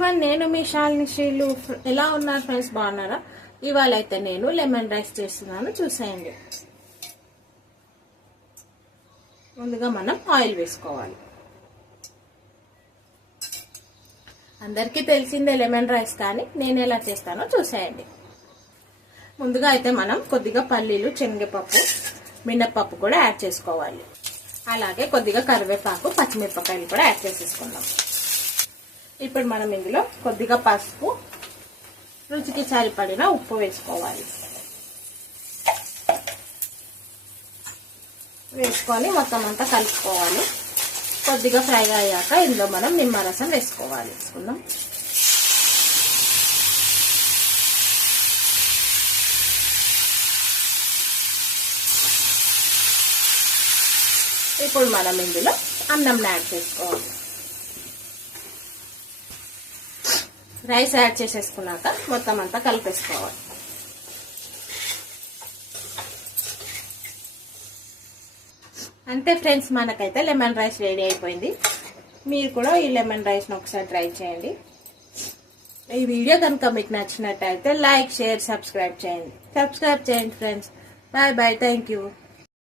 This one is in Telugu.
ఎవ్రీవన్, నేను మీ శాలిని శ్రీలు. ఎలా ఉన్నారు ఫ్రెండ్స్, బాగున్నారా? ఇవాళ అయితే నేను లెమన్ రైస్ చేస్తున్నాను, చూసేయండి. ముందుగా మనం ఆయిల్ వేసుకోవాలి. అందరికీ తెలిసిందే లెమన్ రైస్, కానీ నేను ఎలా చేస్తానో చూసేయండి. ముందుగా అయితే మనం కొద్దిగా పల్లీలు, శనగపప్పు, మినప్పప్పు కూడా యాడ్ చేసుకోవాలి. అలాగే కొద్దిగా కరివేపాకు, పచ్చిమిరపకాయలు కూడా యాడ్ చేసేసుకుందాం. ఇప్పుడు మనం ఇందులో కొద్దిగా పసుపు, రుచికి సరిపడిన ఉప్పు వేసుకోవాలి. వేసుకొని మొత్తం అంతా కలుపుకోవాలి. కొద్దిగా ఫ్రై అయ్యాక ఇందులో మనం నిమ్మరసం వేసుకోవాలి. ఇప్పుడు మనం ఇందులో అన్నం యాడ్ చేసుకోవాలి. రైస్ యాడ్ చేసేసుకున్నాక మొత్తం అంతా కలిపేసుకోవాలి. అంతే ఫ్రెండ్స్, మనకైతే లెమన్ రైస్ రెడీ అయిపోయింది. మీరు కూడా ఈ లెమన్ రైస్ని ఒకసారి ట్రై చేయండి. ఈ వీడియో కనుక మీకు నచ్చినట్టయితే లైక్, షేర్, సబ్స్క్రైబ్ చేయండి friends. Bye bye, thank you.